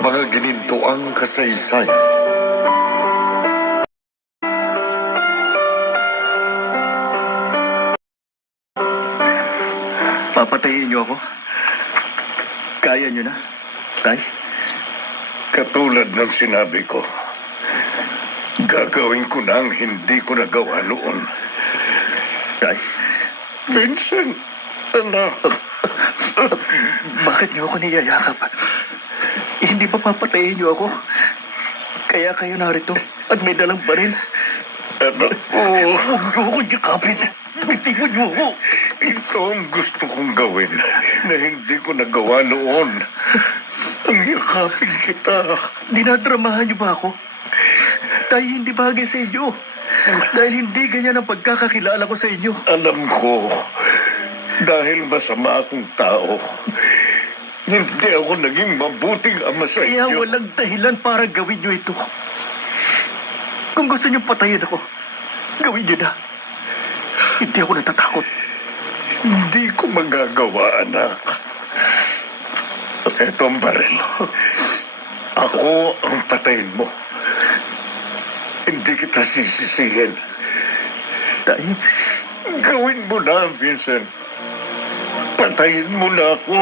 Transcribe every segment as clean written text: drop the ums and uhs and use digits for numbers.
Mga ginintuang kasaysayan. Papatayin niyo ako? Kaya niyo na, Tay? Katulad ng sinabi ko, gagawin ko na ang hindi ko nagawa noon. Tay? Vincent, anak. Bakit niyo ako niyayakap? Hindi ba papatayin niyo ako? Kaya kayo narito at may dalang baril. Anak ko. Huwag niyo akong yakapin. Bitiwan niyo ako. Ito ang gusto kong gawin na hindi ko nagawa noon. Ang yakapin kita. Dinadramahan niyo ba ako? Tay, hindi bagay sa inyo. Dahil hindi ganyan ang pagkakakilala ko sa inyo. Alam ko, dahil masama akong tao, hindi ako naging mabuting ama sa Kaya inyo. walang dahilan para gawin niyo ito. Kung gusto niyo patayin ako, gawin niyo na. Hindi ako natatakot. Hindi ko magagawa, anak. Ito ang baril. Ako ang patayin mo. Hindi kita sisisihin. Tay, Gawin mo na, Vincent. Patayin mo na ako.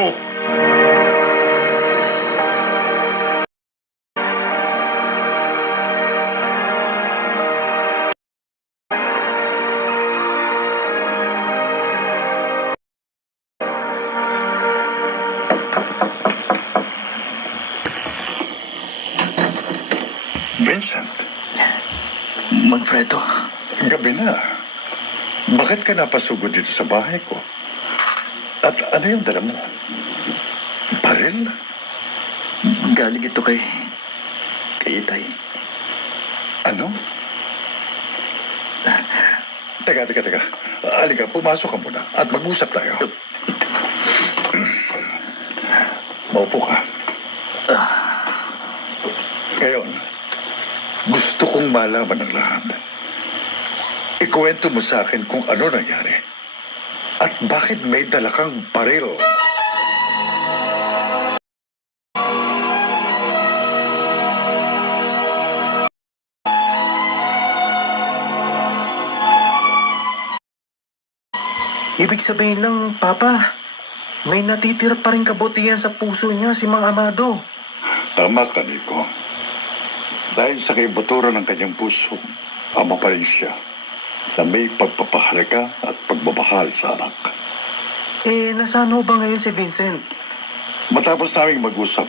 Vincent, Manfredo, gabi na. Bakit ka napasugod dito sa bahay ko? At ano yung dala mo? Baril? galing ito kay Itay. Ano? Teka. Halika, pumasok ka muna at mag-usap tayo. Maupo ka. Ngayon, gusto kong malaman ang lahat. Ikuwento mo sa akin kung ano nangyari. At bakit may dala kang baril? Ibig sabihin lang, Papa, may natitira pa rin kabutihan sa puso niya si Mang Amado. Tama ka, Nico. Dahil sa kaibuturan ng kanyang puso, ama pa rin siya na may pagpapahalaga at pagmamahal sa anak. Nasaan ho ba ngayon si Vincent? Matapos naming mag-usap,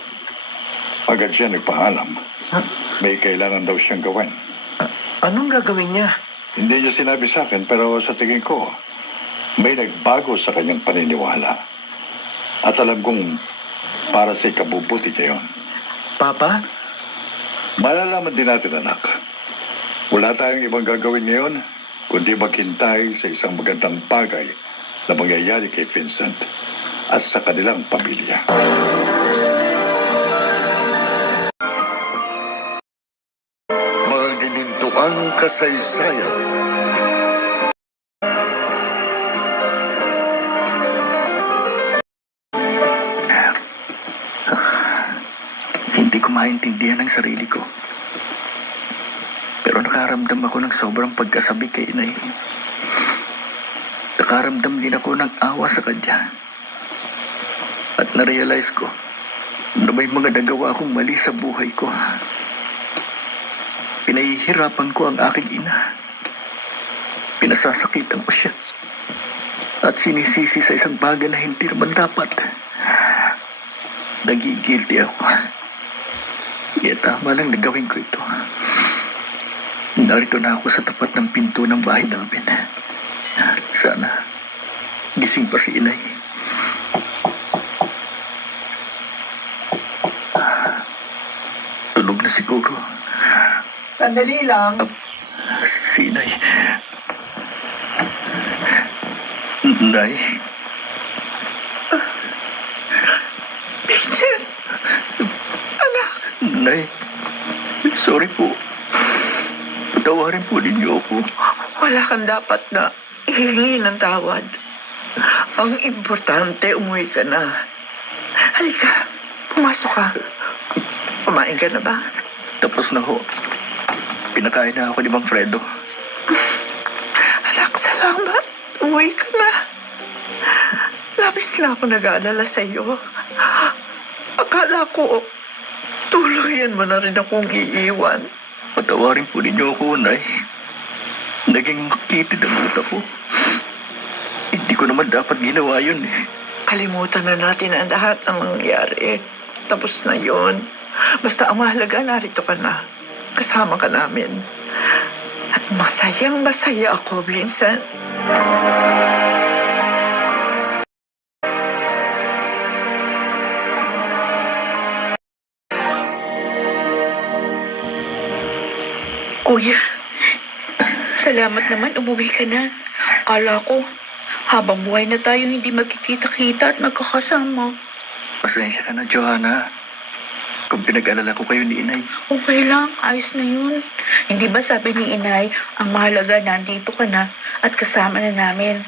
agad siya nagpaalam. Ha? May kailangan daw siyang gawin. Anong gagawin niya? Hindi niya sinabi sa akin, pero sa tingin ko, may nagbago sa kanyang paniniwala. At alam kong para sa ikabubuti niya yun. Papa? Malalaman din natin, anak. Wala tayong ibang gagawin ngayon, kundi maghintay sa isang magandang bagay na mangyayari kay Vincent at sa kanilang pamilya. Mga ginintuang kasaysayan. Hindi ko maintindihan ang sarili ko. Pero nakaramdam ako ng sobrang pagkasabi kay Inay. Nakaramdam din ako ng awa sa kanya. At narealize ko na may mga nagawa akong mali sa buhay ko. Pinahihirapan ko ang aking ina. Pinasasakitan ko siya. At sinisisi sa isang bagay na hindi naman dapat. Nagigilty ako. Kaya tama lang na gawin ko ito. Narito na ako sa tapat ng pinto ng bahay namin. Sana gising pa si Inay. Tulog na siguro. Sandali lang. Si Inay. Inay. Vincent! Anak! Inay. Sorry po. Patawarin po ninyo ako. Wala kang dapat na hihingi ng tawad. Ang importante, umuwi ka na. Halika, pumasok ka. Kumain ka na ba? Tapos na ho. Pinakain na ako ni Mang Fredo. Anak, salamat. Uwi ka na. Labis na ako nag-aalala sa iyo. Akala ko, tuluyan mo na rin akong iiwan. Patawarin po ninyo ako, Nay. Naging makitid ang utak ko. Hindi ko naman dapat ginawa yun eh. Kalimutan na natin ang lahat ng nangyari. Tapos na yon. Basta ang mahalaga, narito ka na. Kasama ka namin. At masayang masaya ako, Vincent. Kuya, salamat naman umuwi ka na. Akala ko, habang buhay na tayo hindi magkikita-kita at magkakasama. Pasensya ka na, Johanna. Kung pinag-alala ko kayo ni Inay. Okay lang, ayos na yun. Hindi ba sabi ni Inay, ang mahalaga nandito ka na at kasama na namin.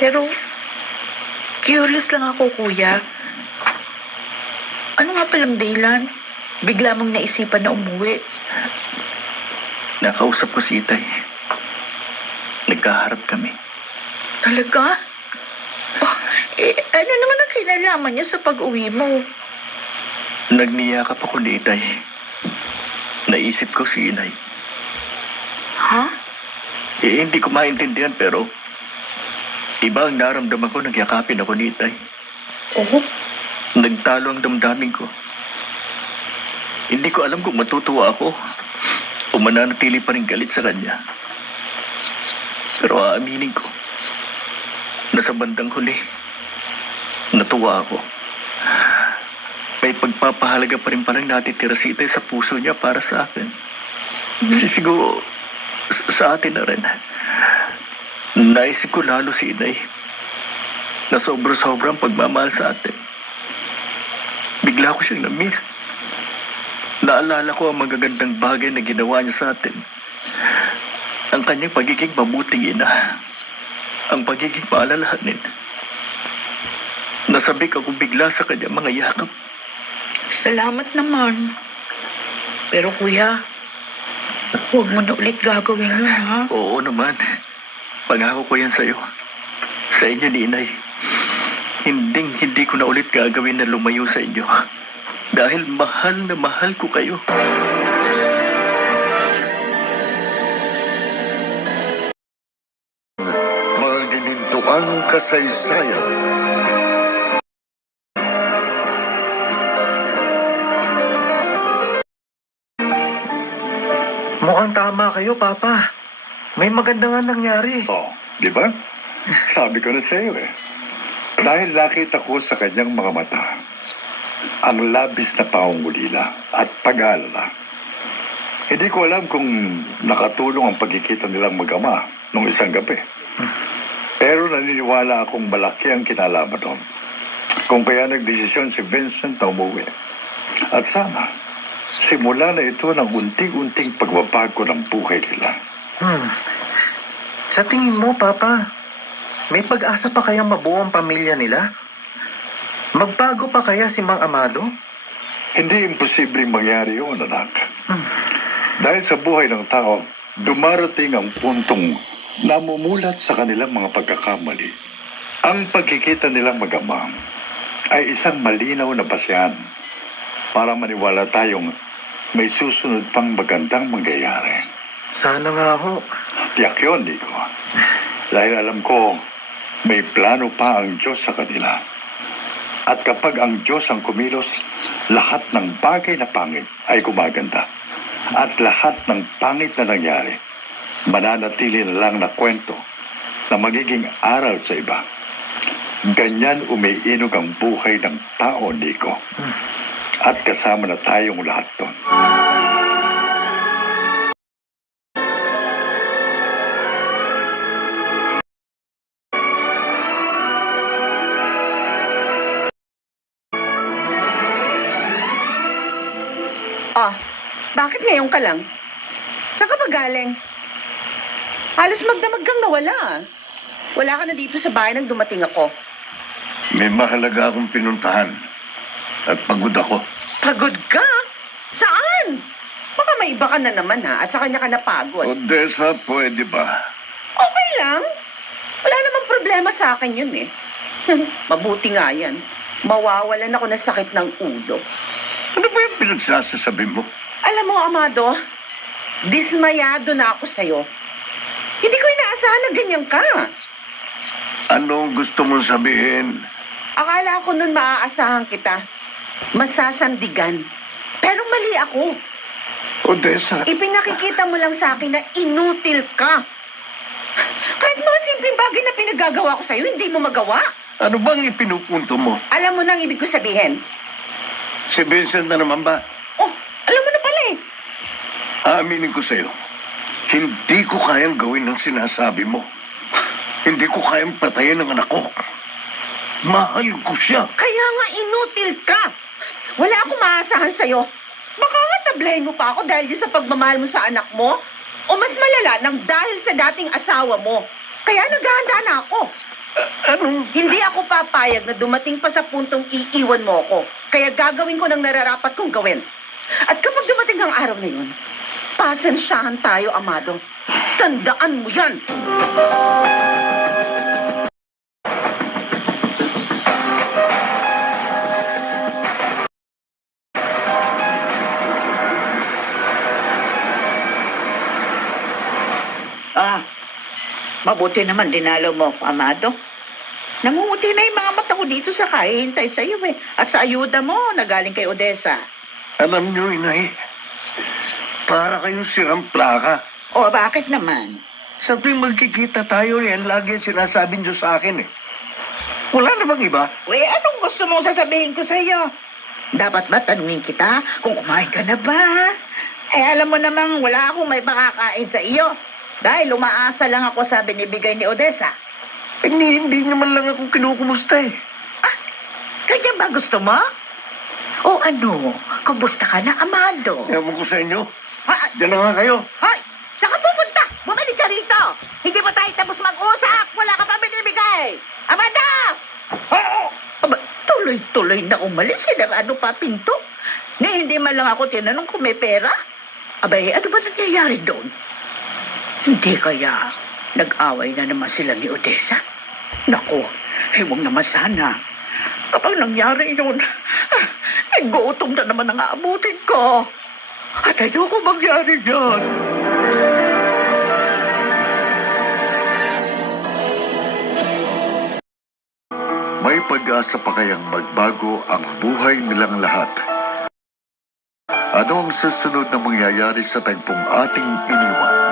Pero, curious lang ako, kuya. Ano nga palang dahilan? Bigla mong naisipan na umuwi. Nakausap ko si Itay. Nagkaharap kami. Talaga? Oh, ano naman ang kinalaman niya sa pag-uwi mo? Nagniyakap ako ni Itay. Naisip ko si Inay. Ha? Hindi ko maintindihan pero iba ang naramdaman ko nang yakapin ako ni Itay. Oo? Nagtalo ang damdamin ko. Hindi ko alam kung matutuwa ako o mananatili pa rin galit sa kanya. Pero aaminin ko na sa bandang huli, natuwa ako. May pagpapahalaga pa rin palang natitira si Itay sa puso niya para sa akin. Siguro sa atin na rin. Naisip ko lalo si Inay na sobra-sobrang pagmamahal sa atin. Bigla ko siyang na-miss. Naalala ko ang magagandang bagay na ginawa niya sa atin. Ang kanyang pagiging mabuting ina. Ang pagiging paalalahanin. Nasabik ako bigla sa kanyang mga yakap. Salamat naman. Pero kuya, huwag mo na ulit gagawin yun, ha? Oo naman. Pangako ko yan sa'yo. Sa inyo ni Inay. Hindi ko na ulit gagawin na lumayo sa inyo. Dahil mahal na mahal ko kayo. Mga ginintuang kasaysayan. Mukhang tama kayo, Papa. May maganda nga nangyari. Oh, di ba? Sabi ko na sa iyo eh. Dahil nakita ko sa kanyang mga mata ang labis na pangungulila at pag-aalala. Hindi ko alam kung nakatulong ang pagkikita nilang mag-ama nung isang gabi. Pero naniniwala akong malaki ang kinalaman doon. Kung kaya nagdesisyon si Vincent na umuwi. At sana, simula na ito ng unting-unting pagbabago ng buhay nila. Sa tingin mo, Papa, may pag-asa pa kayang mabuo ang pamilya nila? Magbago pa kaya si Mang Amado? Hindi imposibleng mangyari yun, anak. Dahil sa buhay ng tao, dumarating ang puntong namumulat sa kanilang mga pagkakamali. Ang pagkikita nilang mag-ama ay isang malinaw na basehan para maniwala tayong may susunod pang magandang mangyayari. Sana nga ho. Tiyak yun, Nico. Dahil alam ko, may plano pa ang Diyos sa kanila. At kapag ang Diyos ang kumilos, lahat ng bagay na pangit ay gumaganda. At lahat ng pangit na nangyari, mananatili na lang na kwento na magiging aral sa iba. Ganyan umiinog ang buhay ng tao, Nico. At kasama na tayong lahat doon. Oh, bakit ngayon ka lang? Saan ka ba galing? Halos magdamag kang nawala. Wala ka na dito sa bahay nang dumating ako. May mahalaga akong pinuntahan. At pagod ako. Pagod ka? Saan? Baka may iba ka na naman ha, at sa kanya ka napagod. Odessa, pwede ba? Okay lang. Wala namang problema sa akin yun eh. Mabuti nga yan. Mawawalan ako ng sakit ng ulo. Ano ba yung pinagsasasabi mo? Alam mo, Amado, dismayado na ako sa'yo. Hindi ko inaasahan na ganyan ka. Anong gusto mong sabihin? Akala ko nun maaasahan kita. Masasandigan. Pero mali ako. Odessa, Ipinakikita mo lang sa akin na inutil ka. Kahit mga simpleng bagay na pinagagawa ko sa'yo, hindi mo magawa. ano bang ipinupunto mo? Alam mo nang ibig ko sabihin. Si Vincent na naman ba? Oh, alam mo na pala eh. Aaminin ko sa'yo, hindi ko kayang gawin ang sinasabi mo. Hindi ko kayang patayin ang anak ko. Mahal ko siya. Kaya nga inutil ka. Wala akong maasahan sa'yo. Baka nga tablahin mo pa ako dahil sa pagmamahal mo sa anak mo. O mas malala nang dahil sa dating asawa mo. Kaya naghahanda na ako. Anong... Hindi ako papayag na dumating pa sa puntong iiwan mo ako. Kaya gagawin ko ng nararapat kong gawin. At kapag dumating ang araw na yun, pasensyahan tayo, Amado. Tandaan mo yan. Mabuti naman dinalaw mo ako, Amado. Namumuti na yung mga mata ko dito sa kahihintay sa iyo eh. At sa ayuda mo na galing kay Odessa. Alam niyo, inay, para kayong sirang plaka. O bakit naman? Sa tuwing magkikita tayo, yan lagi ang sinasabi niyo sa akin eh. Wala namang iba. Uy, anong gusto mong sasabihin ko sa iyo? Dapat ba tanungin kita kung kumain ka na ba? Eh, alam mo namang wala akong may makakain sa iyo. Dahil umaasa lang ako sa binibigay ni Odessa. Eh, hindi naman lang ako kinukumusta eh. Kanya ba gusto mo? O ano, kumusta ka na, Amado? Ewan ko sa inyo. Ha? Diyan na nga kayo. Hoy! Saan ka pupunta? Bumalik ka rito! Hindi pa tayo tapos mag-usap! Wala ka pa binibigay! Amanda! Aba, tuloy-tuloy na umalis. Sinarado pa pinto. Na hindi man lang ako tinanong kung may pera. Abay, ano ba nangyayari doon? Hindi kaya nag-away na naman sila ni Odessa? Naku, huwag naman sana. Kapag nangyari yun, gutom na naman ang aabutin ko. At ayoko mangyari yan. May pag-asa pa kayang magbago ang buhay nilang lahat? Ano ang susunod na mangyayari sa tagpong ating iniwan?